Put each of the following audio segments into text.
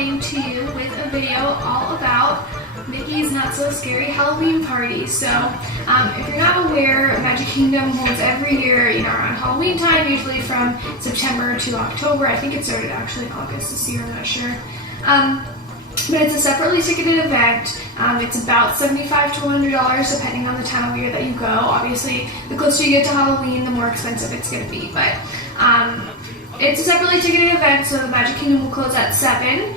coming to you with a video all about Mickey's Not So Scary Halloween Party. So, if you're not aware, Magic Kingdom holds every year, around Halloween time, usually from September to October. I think it started actually in August this year, I'm not sure. But it's a separately ticketed event. It's about $75 to $100 depending on the time of year that you go. Obviously, the closer you get to Halloween, the more expensive it's going to be. But it's a separately ticketed event, so the Magic Kingdom will close at 7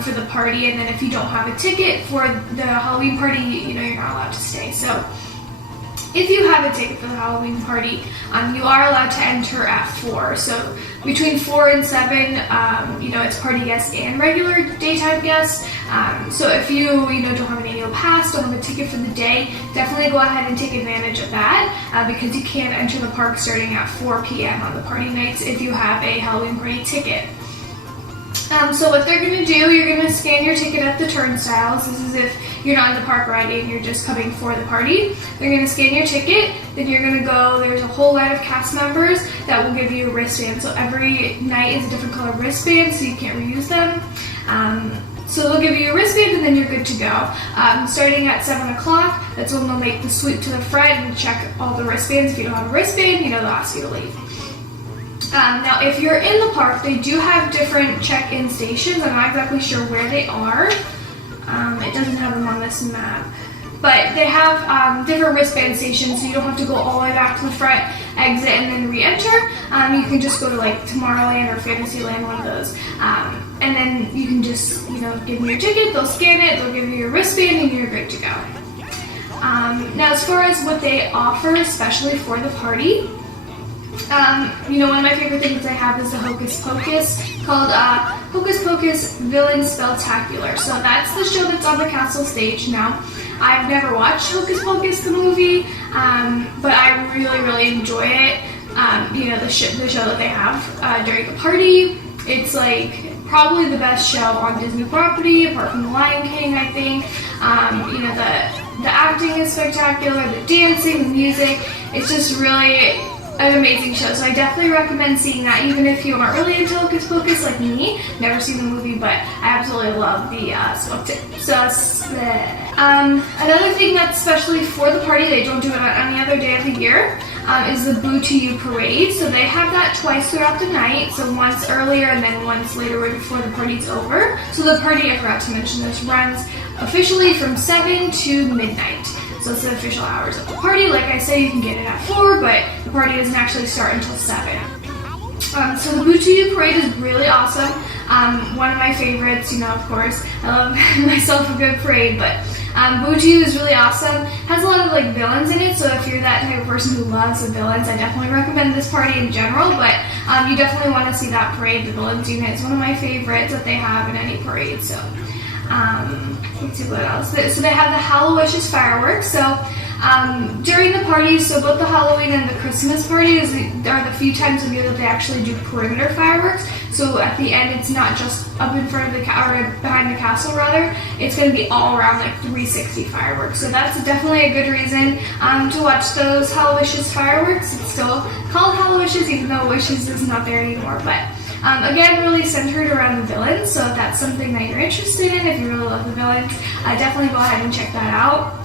for the party. And then if you don't have a ticket for the Halloween party, you're not allowed to stay. So if you have a ticket for the Halloween party, you are allowed to enter at 4. So between 4 and 7, it's party guests and regular daytime guests. So if you don't have an annual pass, don't have a ticket for the day, definitely go ahead and take advantage of that because you can enter the park starting at 4 p.m. on the party nights if you have a Halloween party ticket. So what they're going to do, you're going to scan your ticket at the turnstiles. This is if you're not in the park riding, you're just coming for the party. They're going to scan your ticket, then you're going to go, there's a whole line of cast members that will give you a wristband. So every night is a different color wristband, so you can't reuse them. So they'll give you a wristband and then you're good to go. Starting at 7 o'clock, that's when they'll make the sweep to the front and check all the wristbands. If you don't have a wristband, they'll ask you to leave. Now, if you're in the park, they do have different check-in stations. I'm not exactly sure where they are. It doesn't have them on this map. But they have different wristband stations, so you don't have to go all the way back to the front, exit, and then re-enter. You can just go to like Tomorrowland or Fantasyland, one of those. And then you can just, give them your ticket, they'll scan it, they'll give you your wristband, and you're good to go. Now, as far as what they offer, especially for the party, one of my favorite things they have is the Hocus Pocus, called Hocus Pocus Villain Spelltacular. So that's the show that's on the castle stage now. I've never watched Hocus Pocus, the movie, but I really, really enjoy it. The show that they have during the party. It's like probably the best show on Disney property, apart from The Lion King, I think. The acting is spectacular, the dancing, the music. It's just really an amazing show, so I definitely recommend seeing that, even if you aren't really into Hocus Pocus like me. Never seen the movie, but I absolutely love the another thing that's especially for the party, they don't do it on any other day of the year, is the Boo to You parade. So they have that twice throughout the night, so once earlier and then once later right before the party's over. So the party, I forgot to mention this, runs officially from 7 to midnight. So it's the official hours of the party. Like I said, you can get it at 4, but the party doesn't actually start until 7. So the Boo to You parade is really awesome. One of my favorites, of course. I love myself a good parade, but Boo to You is really awesome. Has a lot of villains in it, so if you're that type of person who loves the villains, I definitely recommend this party in general, but you definitely want to see that parade. The villains unit is one of my favorites that they have in any parade. So let's see what else. So they have the Hallowishes fireworks. So during the parties, so both the Halloween and the Christmas parties are the few times of year that they actually do perimeter fireworks. So at the end, it's not just up in front of or behind the castle rather. It's going to be all around 360 fireworks. So that's definitely a good reason to watch those Hallowishes fireworks. It's still called Hallowishes, even though Wishes is not there anymore. But again, really centered around the villains, so if that's something that you're interested in, if you really love the villains, definitely go ahead and check that out.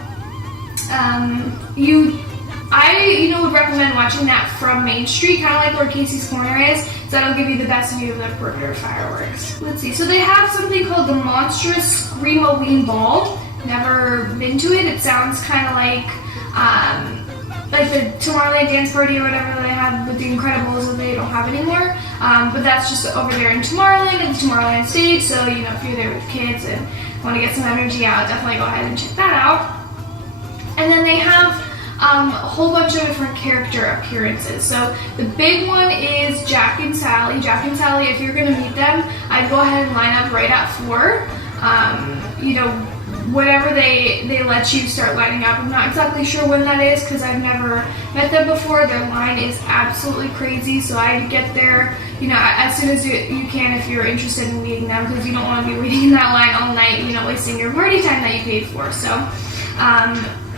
I would recommend watching that from Main Street, kind of like where Casey's Corner is, so that'll give you the best view of the perimeter fireworks. Let's see, so they have something called the Monstrous Scream-O-Ween Ball. Never been to it. It sounds kind of like the Tomorrowland dance party or whatever they had with the Incredibles that they don't have anymore. But that's just over there in Tomorrowland, at the Tomorrowland stage. So, if you're there with kids and want to get some energy out, definitely go ahead and check that out. And then they have a whole bunch of different character appearances. So the big one is Jack and Sally. Jack and Sally, if you're going to meet them, I'd go ahead and line up right at 4. Whenever they let you start lining up. I'm not exactly sure when that is because I've never met them before. Their line is absolutely crazy, so I'd get there, as soon as you can if you're interested in meeting them, because you don't want to be waiting in that line all night, wasting your party time that you paid for. So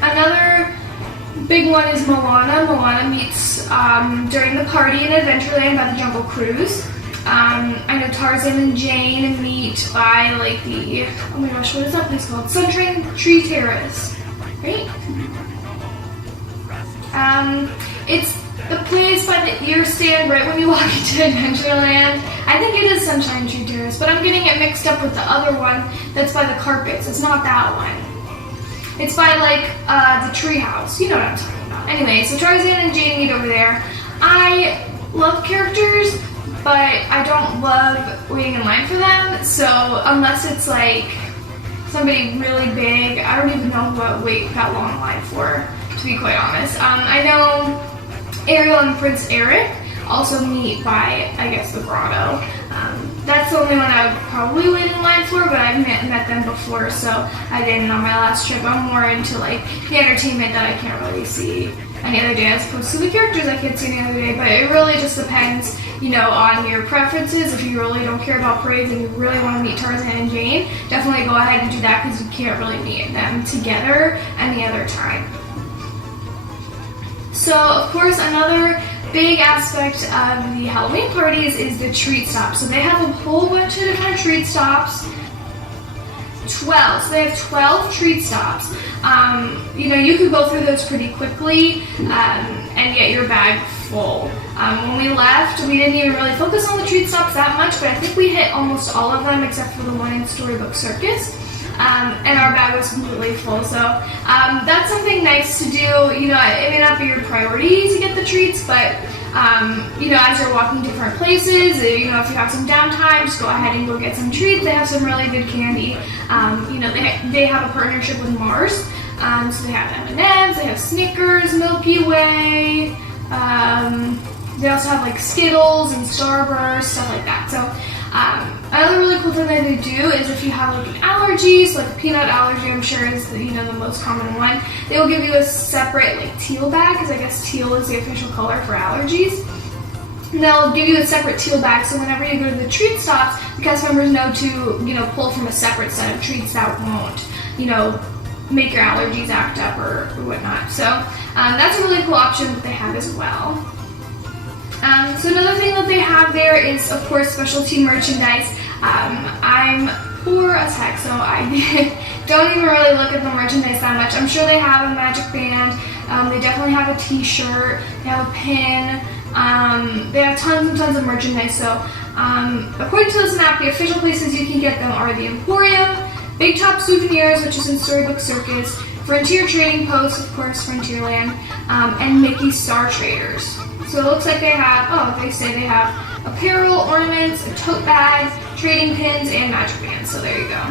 another big one is Moana. Moana meets during the party in Adventureland by the Jungle Cruise. I know Tarzan and Jane meet by like the, oh my gosh, what is that place called? Sunshine Tree Terrace, right? It's the place by the ear stand right when you walk into Adventureland. I think it is Sunshine Tree Terrace, but I'm getting it mixed up with the other one that's by the carpets. It's not that one. It's by like the tree house. You know what I'm talking about. Anyway, so Tarzan and Jane meet over there. I love characters, but I don't love waiting in line for them. So unless it's like somebody really big, I don't even know who I wait that long line for, to be quite honest. I know Ariel and Prince Eric also meet by, I guess, the grotto. That's the only one I would probably wait in line for, but I've met them before, so I didn't on my last trip. I'm more into like the entertainment that I can't really see any other day as opposed to the characters I can't see any other day, but it really just depends, you know, on your preferences. If you really don't care about parades and you really want to meet Tarzan and Jane, definitely go ahead and do that because you can't really meet them together any other time. So, of course, another big aspect of the Halloween parties is the treat stops. So they have a whole bunch of different treat stops. 12. So they have 12 treat stops. You know, you could go through those pretty quickly and get your bag full. When we left, we didn't even really focus on the treat stops that much, but I think we hit almost all of them except for the one in Storybook Circus. And our bag was completely full. So that's something nice to do. You know, it may not be your priority to get the treats, but you know, as you're walking different places, you know, if you have some downtime, just go ahead and go get some treats. They have some really good candy. You know, they have a partnership with Mars, so they have M&M's, they have Snickers, Milky Way. They also have like Skittles and Starburst, stuff like that. So another really cool thing that they do is if you have like an allergy, so like a peanut allergy, I'm sure is the, you know, the most common one, they will give you a separate like teal bag, because I guess teal is the official color for allergies. And they'll give you a separate teal bag, so whenever you go to the treat stops, the cast members know to, you know, pull from a separate set of treats that won't, you know, make your allergies act up or whatnot. So that's a really cool option that they have as well. So another thing that they have there is, of course, specialty merchandise. I'm poor as heck, so I don't even really look at the merchandise that much. I'm sure they have a magic band. They definitely have a t-shirt. They have a pin. They have tons and tons of merchandise. So according to this map, the official places you can get them are the Emporium, Big Top Souvenirs, which is in Storybook Circus, Frontier Trading Post, of course, Frontierland, and Mickey Star Traders. So it looks like they have, they say they have apparel, ornaments, a tote bag, trading pins, and magic bands. So there you go.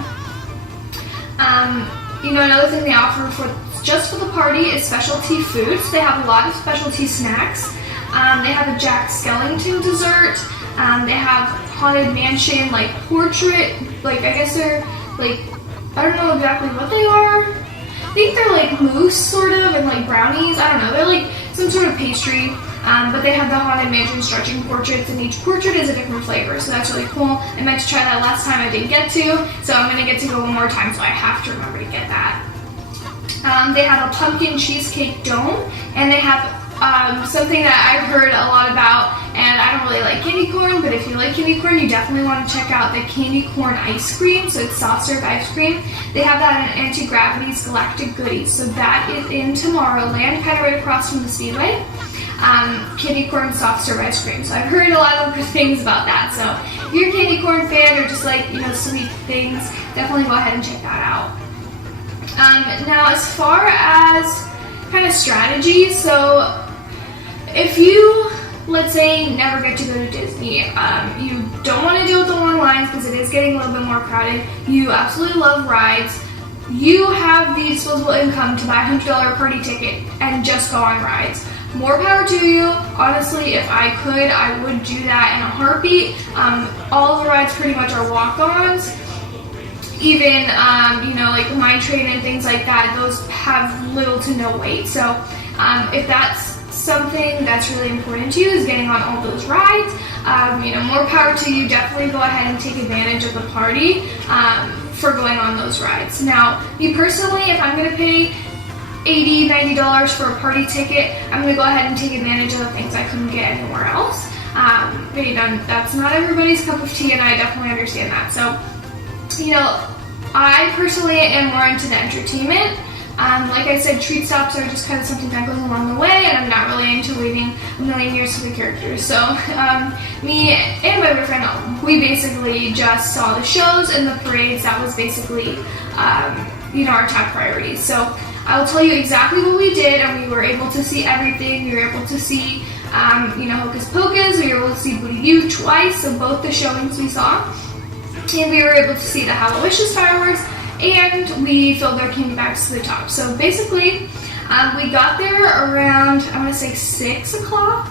You know, another thing they offer for just for the party is specialty foods. They have a lot of specialty snacks. They have a Jack Skellington dessert. They have Haunted Mansion, like portrait, like I guess they're like, I don't know exactly what they are. I think they're like mousse sort of and like brownies. I don't know. They're like some sort of pastry. But they have the Haunted Mansion stretching portraits, and each portrait is a different flavor, so that's really cool. I meant to try that last time, I didn't get to, so I'm going to get to go one more time, so I have to remember to get that. They have a pumpkin cheesecake dome, and they have something that I've heard a lot about, and I don't really like candy corn, but if you like candy corn, you definitely want to check out the candy corn ice cream, so it's soft serve ice cream. They have that in Anti-Gravity's Galactic Goodies, so that is in Tomorrowland, kind of right across from the Speedway. Candy corn soft serve ice cream. So I've heard a lot of good things about that. So if you're a candy corn fan or just like, you know, sweet things, definitely go ahead and check that out. Now as far as kind of strategy, so if you, let's say, never get to go to Disney, you don't want to deal with the long lines because it is getting a little bit more crowded, you absolutely love rides, you have the disposable income to buy a $100 party ticket and just go on rides. More power to you. Honestly, if I could, I would do that in a heartbeat. All of the rides pretty much are walk-ons. Even, you know, like the Mine Train and things like that, those have little to no wait. So if that's something that's really important to you, is getting on all those rides, you know, more power to you. Definitely go ahead and take advantage of the party for going on those rides. Now, me personally, if I'm going to pay $80, $90 for a party ticket, I'm going to go ahead and take advantage of the things I couldn't get anywhere else. But you know, that's not everybody's cup of tea, and I definitely understand that. So, you know, I personally am more into the entertainment. Like I said, treat stops are just kind of something that goes along the way, and I'm not really into waiting a million years for the characters. So me and my boyfriend, we basically just saw the shows and the parades. That was basically, you know, our top priorities. So I will tell you exactly what we did, and we were able to see everything. We were able to see, you know, Hocus Pocus. We were able to see Booty You twice, so both the showings we saw. And we were able to see the Hallowish's fireworks, and we filled our candy bags to the top. So basically, we got there around, I want to say 6 o'clock.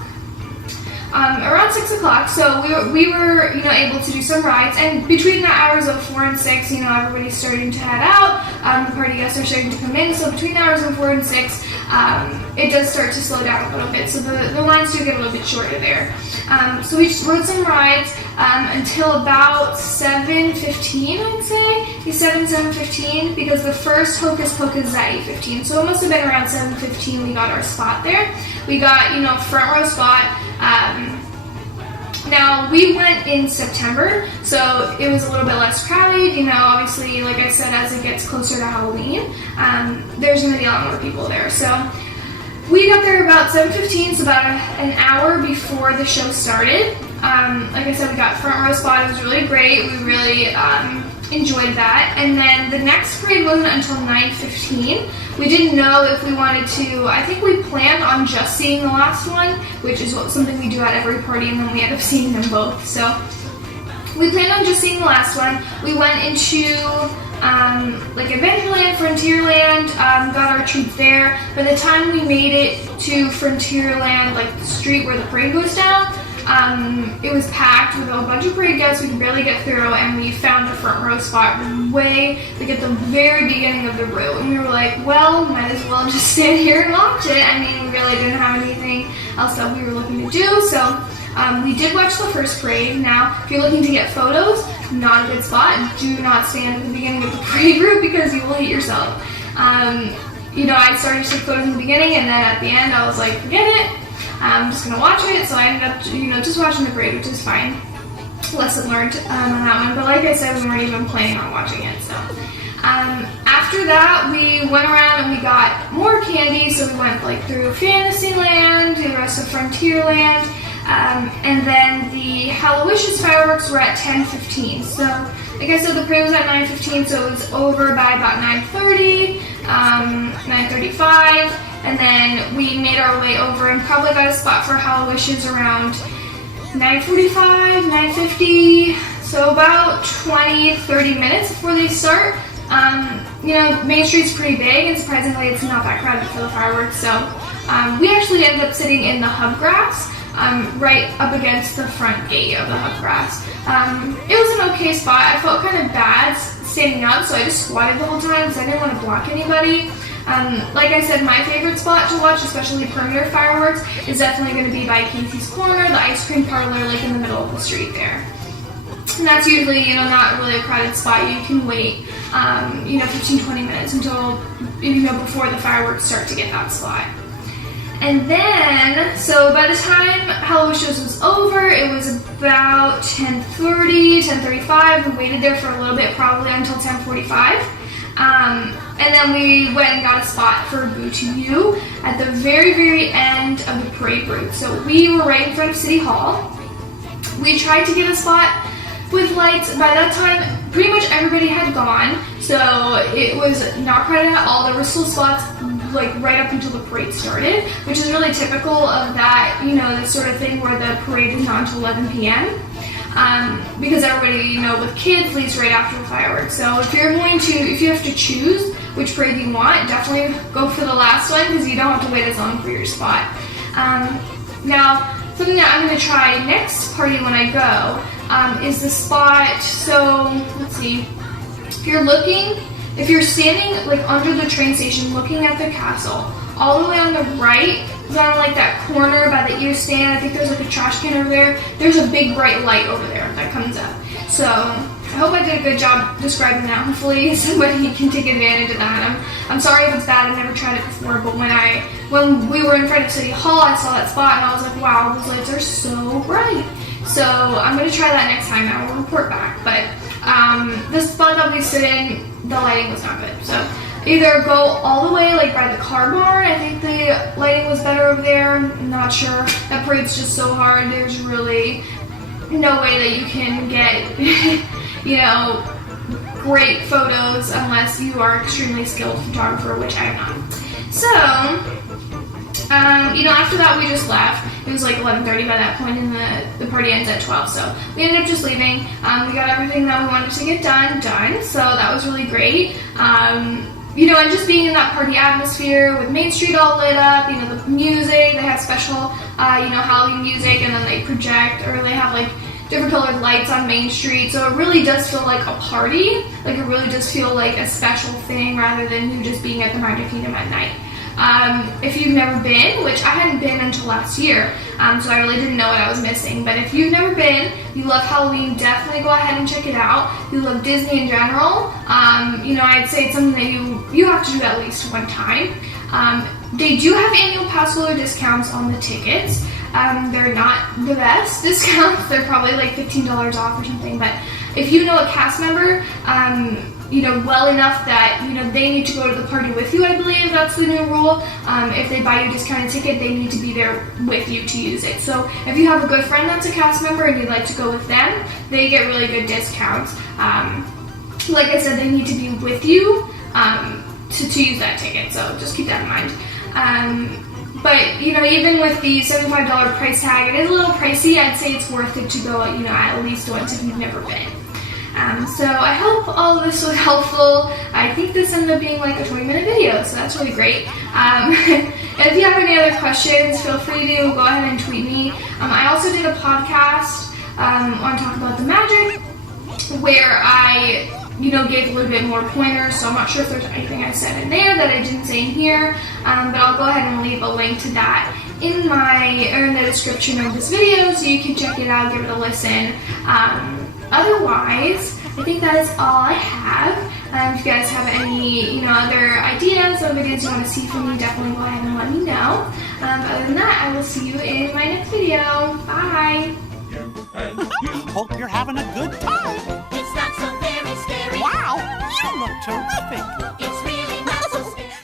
Around 6 o'clock, so we were, you know, able to do some rides, and between the hours of 4 and 6, you know, everybody's starting to head out, the party guests are starting to come in, so between the hours of 4 and 6, it does start to slow down a little bit, so the lines do get a little bit shorter there. So we just rode some rides until about 7:15, I'd say, 7:15, because the first Hocus Pocus is at 8:15, so it must have been around 7:15 we got our spot there. We got, you know, front row spot. Now, we went in September, so it was a little bit less crowded. You know, obviously, like I said, as it gets closer to Halloween, there's going to be a lot more people there. So we got there about 7:15, so about an hour before the show started. Like I said, we got front row spot. It was really great. We really enjoyed that. And then the next parade wasn't until 9:15. We didn't know if we wanted to, I think we planned on just seeing the last one, which is something we do at every party, and then we end up seeing them both. So we planned on just seeing the last one. We went into like Adventureland, Frontierland, got our treats there. By the time we made it to Frontierland, like the street where the parade goes down, it was packed with a bunch of parade guests. We could barely get through, and we found the front row spot way, like at the very beginning of the route. And we were like, well, might as well just stand here and watch it. I mean, we really didn't have anything else that we were looking to do. So we did watch the first parade. Now, if you're looking to get photos, not a good spot. Do not stand at the beginning of the parade route because you will hate yourself. You know, I started to take photos in the beginning, and then at the end, I was like, forget it. I'm just gonna watch it, so I ended up, you know, just watching the parade, which is fine. Lesson learned on that one, but like I said, we weren't even planning on watching it, so. After that, we went around and we got more candy, so we went like through Fantasyland, the rest of Frontierland, and then the Hallowish's fireworks were at 10:15. So, like I said, the parade was at 9:15, so it was over by about 9:30, 9:35. And then we made our way over and probably got a spot for Hallowish's around 9:45, 9:50, so about 20-30 minutes before they start. You know, Main Street's pretty big, and surprisingly it's not that crowded for the fireworks, so we actually ended up sitting in the hub grass, right up against the front gate of the hub grass. It was an okay spot. I felt kind of bad standing up, so I just squatted the whole time because I didn't want to block anybody. Like I said, my favorite spot to watch, especially perimeter fireworks, is definitely going to be by Casey's Corner, the ice cream parlor, like in the middle of the street there. And that's usually, you know, not really a crowded spot. You can wait, you know, 15-20 minutes until, you know, before the fireworks start to get that spot. And then, so by the time Hallowish's was over, it was about 10:30, 10:35. We waited there for a little bit, probably until 10:45. And then we went and got a spot for Boo to You at the very, very end of the parade route. So we were right in front of City Hall. We tried to get a spot with lights. By that time, pretty much everybody had gone, so it was not crowded at all. There were still spots like right up until the parade started, which is really typical of that, you know, this sort of thing where the parade is not until 11 p.m. Because everybody, you know, with kids leaves right after the fireworks. So if you have to choose which parade you want, definitely go for the last one because you don't have to wait as long for your spot. Now, something that I'm going to try next party when I go is the spot. So let's see. If you're standing like under the train station looking at the castle, all the way on the right, is on like that corner by the ear stand. I think there's like a trash can over there. There's a big bright light over there that comes up. So I hope I did a good job describing that. Hopefully somebody can take advantage of that. I'm sorry if it's bad. I've never tried it before, but when we were in front of City Hall, I saw that spot and I was like, wow, those lights are so bright. So I'm going to try that next time and I will report back. But the spot that we stood in, the lighting was not good. So either go all the way like by the car barn. I think the lighting was better over there. I'm not sure. That parade's just so hard. There's really no way that you can get, you know, great photos unless you are extremely skilled photographer, which I am not. So, you know, after that we just left. It was like 11:30 by that point, and the party ends at 12. So we ended up just leaving. We got everything that we wanted to get done. So that was really great. You know, and just being in that party atmosphere with Main Street all lit up, you know, the music, they have special, you know, Halloween music, and then they project, or they have like different colored lights on Main Street, so it really does feel like a party. Like, it really does feel like a special thing rather than you just being at the Magic Kingdom at night. If you've never been, which I hadn't been until last year, so I really didn't know what I was missing, but if you've never been, you love Halloween, definitely go ahead and check it out. You love Disney in general, you know, I'd say it's something that you have to do at least one time. They do have annual pass holder discounts on the tickets. They're not the best discounts. They're probably like $15 off or something, but if you know a cast member, you know, well enough that, you know, they need to go to the party with you, I believe that's the new rule. If they buy you a discounted ticket, they need to be there with you to use it. So if you have a good friend that's a cast member and you'd like to go with them, they get really good discounts. Like I said, they need to be with you to use that ticket, so just keep that in mind. But, you know, even with the $75 price tag, it is a little pricey. I'd say it's worth it to go, you know, at least once if you've never been. So I hope all of this was helpful. I think this ended up being like a 20-minute video, so that's really great. If you have any other questions, feel free to go ahead and tweet me. I also did a podcast on Talk About the Magic, where I, you know, gave a little bit more pointers, so I'm not sure if there's anything I said in there that I didn't say in here, but I'll go ahead and leave a link to that in the description of this video, so you can check it out, give it a listen. Otherwise, I think that is all I have. If you guys have any, you know, other ideas or videos you want to see from me, definitely go ahead and let me know. Other than that, I will see you in my next video. Bye! Hope you're having a good time. It's not so very scary. Wow, you look terrific. It's really